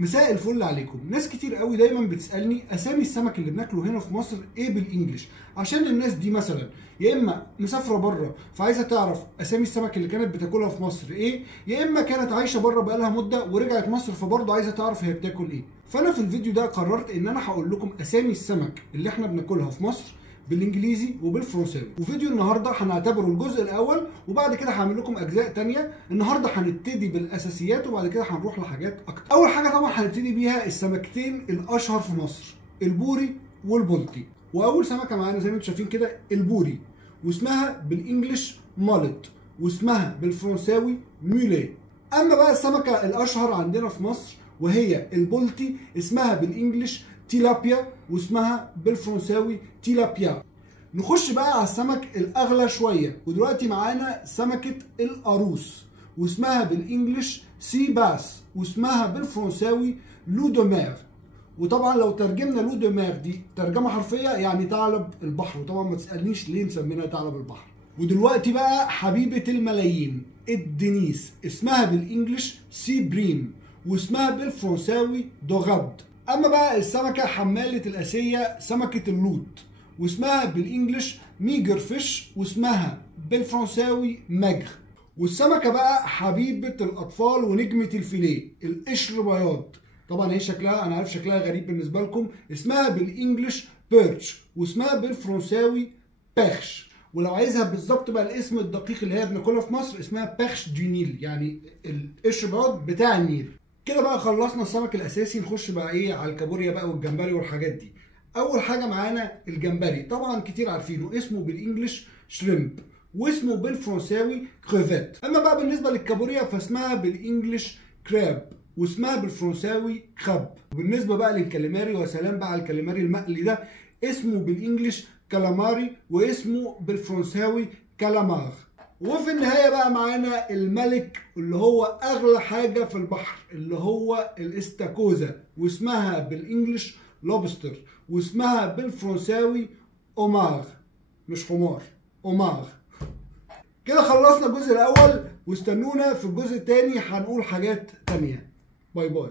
مساء الفل عليكم. ناس كتير قوي دايما بتسالني اسامي السمك اللي بناكله هنا في مصر ايه بالانجلش، عشان الناس دي مثلا يا اما مسافره بره فعايزه تعرف اسامي السمك اللي كانت بتاكلها في مصر ايه، يا اما كانت عايشه بره بقالها مده ورجعت مصر فبرضه عايزه تعرف هي بتاكل ايه. فانا في الفيديو ده قررت ان انا هقول لكم اسامي السمك اللي احنا بناكلها في مصر بالانجليزي وبالفرنساوي. وفيديو النهارده هنعتبره الجزء الاول، وبعد كده هعمل لكم اجزاء تانية. النهارده هنبتدي بالاساسيات وبعد كده هنروح لحاجات اكتر. اول حاجه طبعا هنبتدي بيها السمكتين الاشهر في مصر، البوري والبلطي. واول سمكه معانا زي ما انتم شايفين كده البوري، واسمها بالانجلش مالت، واسمها بالفرنساوي مولي. اما بقى السمكه الاشهر عندنا في مصر وهي البلطي، اسمها بالانجلش تيلابيا، واسمها بالفرنساوي تيلابيا. نخش بقى على السمك الاغلى شويه، ودلوقتي معانا سمكه القاروص، واسمها بالانجلش سي باس، واسمها بالفرنساوي لو دو مير. وطبعا لو ترجمنا لو دو مير دي ترجمه حرفيه يعني ثعلب البحر، وطبعا ما تسالنيش ليه مسمينها ثعلب البحر. ودلوقتي بقى حبيبه الملايين الدنيس، اسمها بالانجلش سي بريم، واسمها بالفرنساوي دوغاد. اما بقى السمكه حماله الاسيه سمكه اللوط، واسمها بالانجلش ميجر فيش، واسمها بالفرنساوي ماجر. والسمكه بقى حبيبه الاطفال ونجمه الفيليه القشر بياض، طبعا هي شكلها انا عارف شكلها غريب بالنسبه لكم، اسمها بالانجلش بيرتش، واسمها بالفرنساوي بيرش. ولو عايزها بالظبط بقى الاسم الدقيق اللي هي بناكلها في مصر، اسمها بيرش دو نيل، يعني القشر بياض بتاع النيل. كده بقى خلصنا السمك الاساسي، نخش بقى ايه على الكابوريا بقى والجمبري والحاجات دي. اول حاجه معانا الجمبري، طبعا كتير عارفينه، اسمه بالانجلش شريمب، واسمه بالفرنساوي كريفيت. اما بقى بالنسبه للكابوريا فاسمها بالانجلش كراب، واسمها بالفرنساوي كراب. وبالنسبه بقى للكاليماري، وسلام بقى على الكاليماري المقلي ده، اسمه بالانجلش كالاماري، واسمه بالفرنساوي كالامار. وفي النهايه بقى معانا الملك اللي هو اغلى حاجه في البحر، اللي هو الاستاكوزا، واسمها بالانجلش لوبستر، واسمها بالفرنساوي اومار، مش حمار، اومار. كده خلصنا الجزء الاول، واستنونا في الجزء الثاني هنقول حاجات تانية. باي باي.